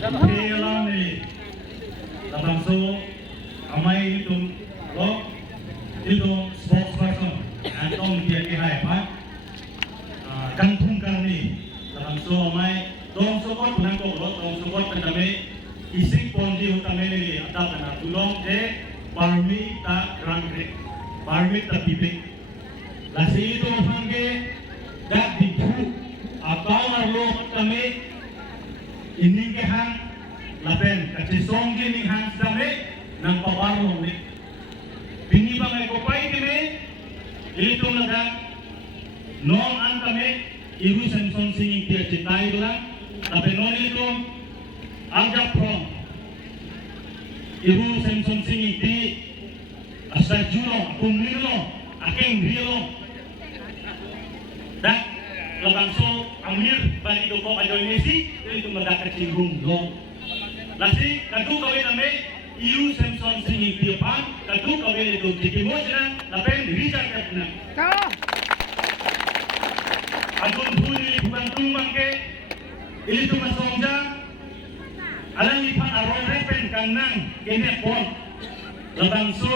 Kelang ni, labang so, amai itu lo, itu spokesperson, antong dia kira apa? Kantung kami, labang so amai, dong sokot pulang kok lo, dong sokot pendame, isik pondi utama ni ada kena tulong barmi tak rangkrik, barmi tak pipik. Lasi itu mangke, dak dibu, atau marlo kami. Ini ke hang lapen kasi songgi ni hang same nang pabarong ni pingi ba may kopay kami ito naga non an kami ibu Samson singing dia citai lang tapi non itu agak prong ibu Samson singing di asal juno kumiro akeng rilo dak labang so amir bagi doko ajoy nesi itu mendapat cinggung long lasi kadu kawin ame iu Samson singing piapan kadu kawin itu dikimo sila lapen Richard Kapna agun buni bukan tumbang ke ili tu masongja alang lipat arong repen kanang kene pon labang so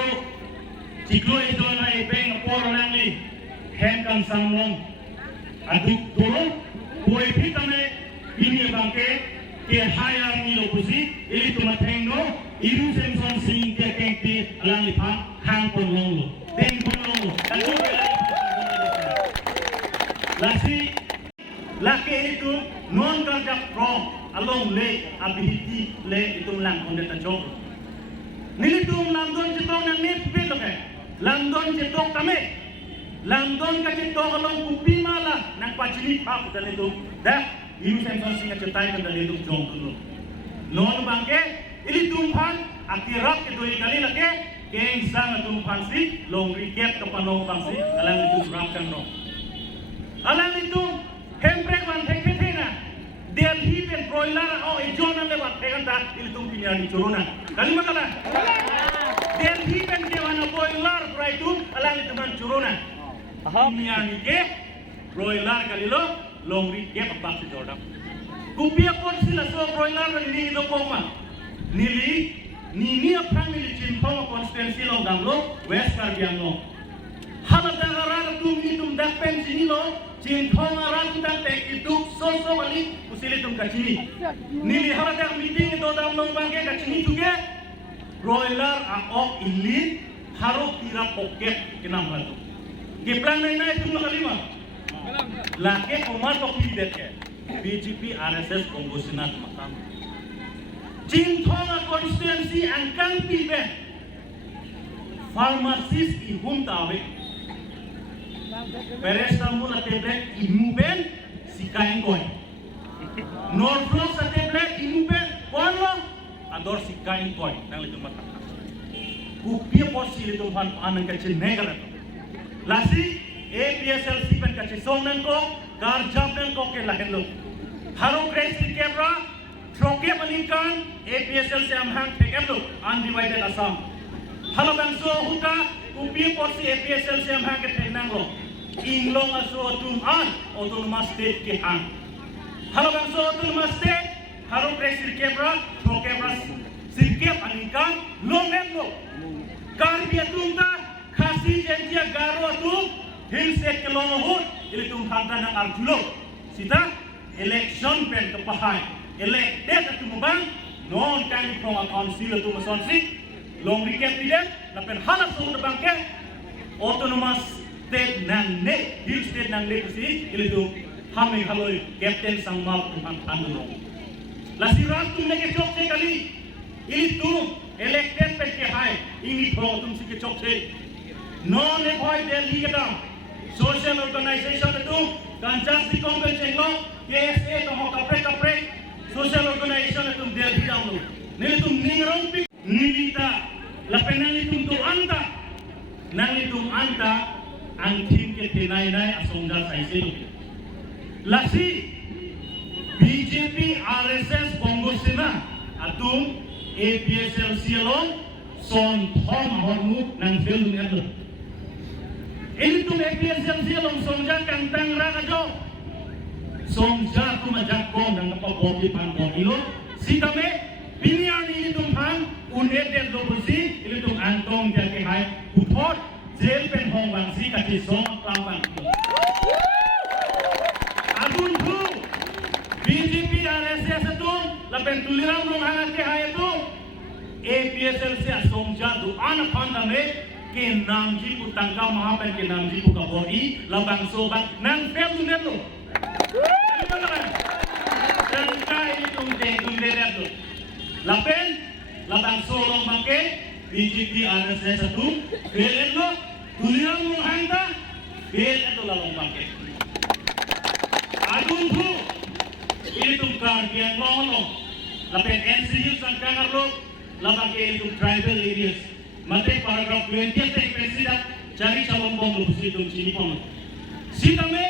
ciklo itu na ipeng por nangli hen kan samlong aduk turun boy pitame ini bangke ke hayar ni lopusi ili tumatengno iru Samson sing ke kengti alang lipan hang pon longlo teng pon longlo kalu lasi laki itu non kerja from along le ability le itu lang onde tajok nilitum landon cetok nang nip pilo ke landon cetok kame landon ka cetok along kupi mala nang pacini pa dan itu dah ibu Samson singa cetai kan dan itu jong dulu non bangke ini tumpan akhirat itu kali lagi keng sang tumpan si long recap ke panong bangsi alang itu rapkan no alang itu hemprek wan teketena Delhi pen broiler oh ijonan lewat teganta itu tumpinya di corona kali makala Delhi pen dewana broiler itu alang itu man corona Dunia ni ke broiler kali lo longri ke apa sih jordan. Kupia pun sila so broiler ni do koma. Nili ni family cinta konstituensi lo damlo West Karbiang lo. Halat dengaran tum hitum dak pen sini lo cinta ngaran dak tek itu so kali usili tum kacini. Nili halat yang meeting itu damlo bangke kacini juga broiler aok ini harus kira poket kenam hatu. Kiplang na itu kalima. Laki umat ko pidet ke. BJP RSS Konggosinat makam. Cintonga konstituensi angkang pibe. Farmasis ihum tawe. Perestambu na teblek imuben sikain koy. Norflox sa teblek imuben kono ador sikain koy. Nang litu mata. Kupia posi litu pan anang kecil negar itu. Lasi APSLC pen kaci songan ko garjab pen ko ke lahen lo haro grace kebra troke paningkan APSLC amhang tekem lo undivided Assam halo bangso huta upi porsi APSLC amhang ke tenang lo inglong aso tum an autonomous state ke hang halo bangso autonomous state haro grace kebra troke bras sirkep aningkan lo memlo karbia tumta Kasih janji garo tu hilsek kelonohut ili tum hanta nang arjulo sita election pen kepahai elected tu mabang non kan from a council tu masonsi long recap tidak lapen halak so bangke autonomous state nang ne hill state nang ne kusi ili tu hame haloi captain sangmal tu hantandu lasirat tu leke chok kali ili tu elected pen ke hai ini pro tum si ke chok non avoid Delhi ke dam social organization itu kancas di kongres cenglo KSA to kapre social organization itu Delhi dam lo nili tum ningrong pik nilita lapenan itu tu anta nang itu anta angkin ke tenai asongda saisi lasi BJP RSS Konggosinat atum APSLC lo son thom hormuk nang film itu ini tu APSLC long songja kantang rakajo songja tu majak kong nang kapal kopi pangkong ilo si kami pinian ini tumpang unet dan lobusi ini tum antong dia ke hai uthot jail pen hong bang si kati song pang adun tu BJP RSS itu lapen tuliram rong hangat ke hai itu APSL से असोमजा दुआन फंदा में के नाम जी को तंका महापन के नाम जी को कबोई लबंग सोबा नंग फेल दुने लो तंका ini तुम दे लो lapen labang solong bangke BJP RSS itu फेल लो tuliram rong hangta फेल itu lalong bangke adun tu ini तुम कार yang lo lapen NCU sangkangar lo labang ke itu tribal areas mate paragraph 20 te presida cari calon bom lu situng sini pon sitame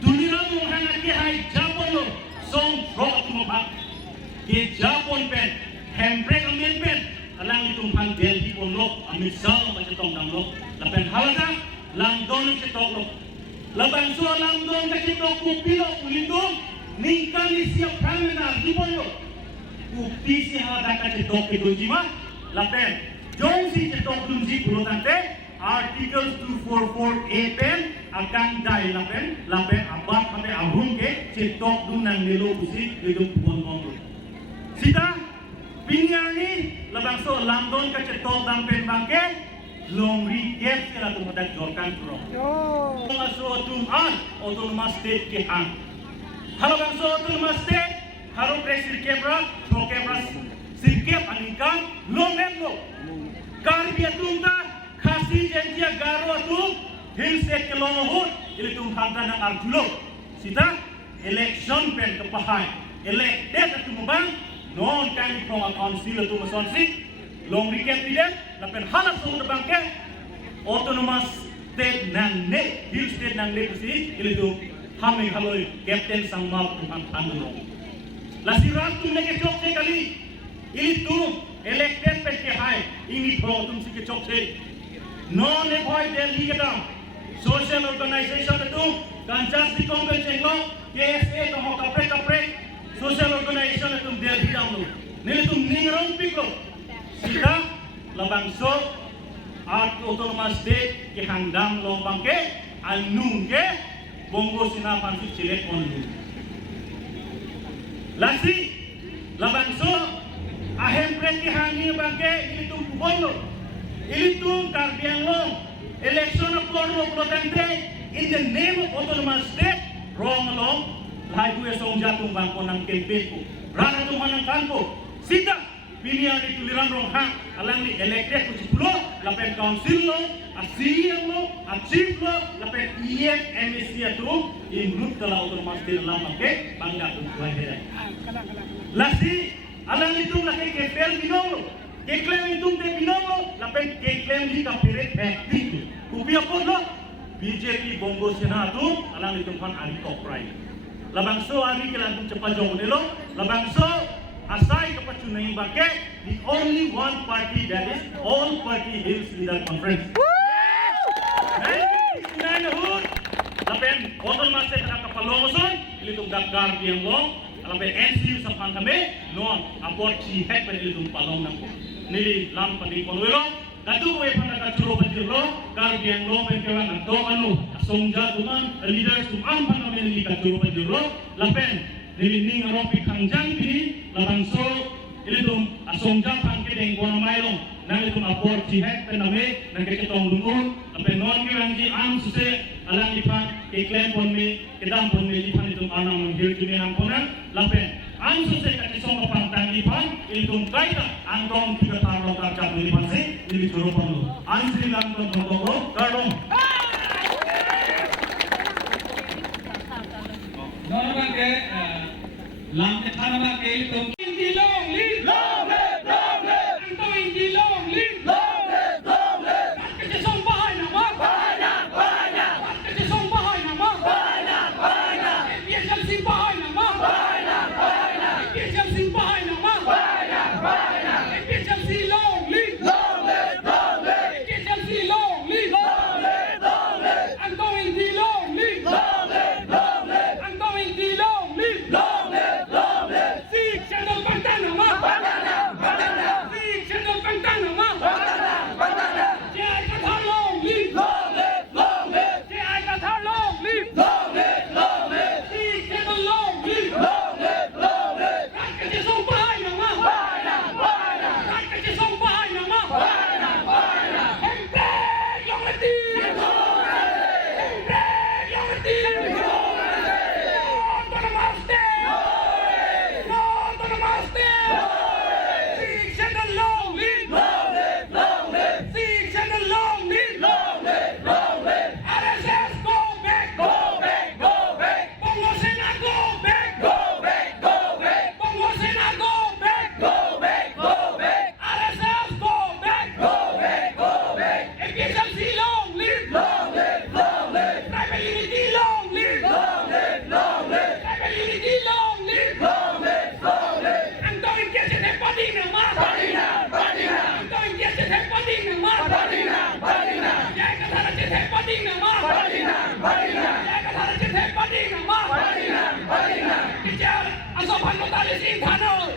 dunira mo hanga ke hai japon lo song rock mo ba ke japon pen handbrake amendment alang itu pang delhi pon lo amit sao ma cetong dang lo lapen halaga lang don cetok lo labang so lang don ka cetok ku pilo ulindung ningkani siap kamera di pon lo bukti si hada ka cetok ke dojima lapen jong si cetok dunji bulotante article 244 a pen akan dai lapen abak pate ahung ke cetok dun nang nilo busi hidup bon bon sita pinyani labang so lamdon ka cetok dang pen bangke longri gap sila tumadak jorkan pro so tum an autonomous state ke hang halo bang so autonomous state harus presir kebra kebra sirkep aningkang lo karbia tungta khasi jentia garo tu hilse kelohut ili tum hanta nang arjulo sita election pen kepahai elected tu mabang non kan from a council tu masonsi long recap tidak lapen halas tu bangke autonomous state nang ne hill state nang ne si ili tu haming haloi captain sangmal tu hantang lasirat tu lagi chok se kali itu elected pe ke hai ini pro tum si ke chok se non le boy delhi ke dam social organization itu kanjas di convention lo KSA to ho kapre social organization itu delhi dam lo nile tum ningrong piklo sida labang so art autonomous state ke hangdam lo bangke anung ke bongo sina pansi chile on lasi labanso ahem preki hangi bangke ilitum kubolo ilitum karbiang lo election of korno protente in the name of autonomous state wrong along lagu esong jatung bangko nang campaign ko rana tu manang kanko sida pilihan itu liram rong hang alang ni elected ko sipulo lapen council lo asiyang lo chief lo lapen IEM MSC itu inut kala autonomous state lam bangke bangga tu kuai lasi alang itu laki kepel binolo keklaim itu te binolo lapen keklaim di kapiret itu kubi apa lo BJP bongo sena tu alang itu kan ari koprai labang so ari kelan tu cepat jauh nelo labang so asai kepacunai bangke the only one party that is all party hills leader conference lapen autonomous state nak kapalongoson itu dakar yang long lapen NCU sa pangkame non abort si head pen itu palong nang ko nili lam pandi konwelo datu ko epana ka churo pajiro kar biang lo pen kewan do anu songja tuman leaders tuman pangkame nili ka churo pajiro lapen nili ning aropi kangjang pini labangso ilitum asongja pangke deng gona mailong nang ilitum abort si head pen name nang ketong dungun lapen non kirangi am suse alang ipan iklan pon me kedam pon me ipan itum anang menghil kini hang ponan lapen ang suse kati song kapang tang ipan itum kaita angdong tiga tarong kaca ipan se ili turo pon lo ang sri langton pokoko karong normal ke lam ke thana ke itum indilong li long le anto indilong li long le ke song bahay na ma ke song bahay na ma PSLC bahay na ma PSLC bahay na ma PSLC long li PSLC long li anto indilong li anto indilong li 6 naman! Ekasaran si Tek Bading naman! Kijar, asopan mo tali si Intano!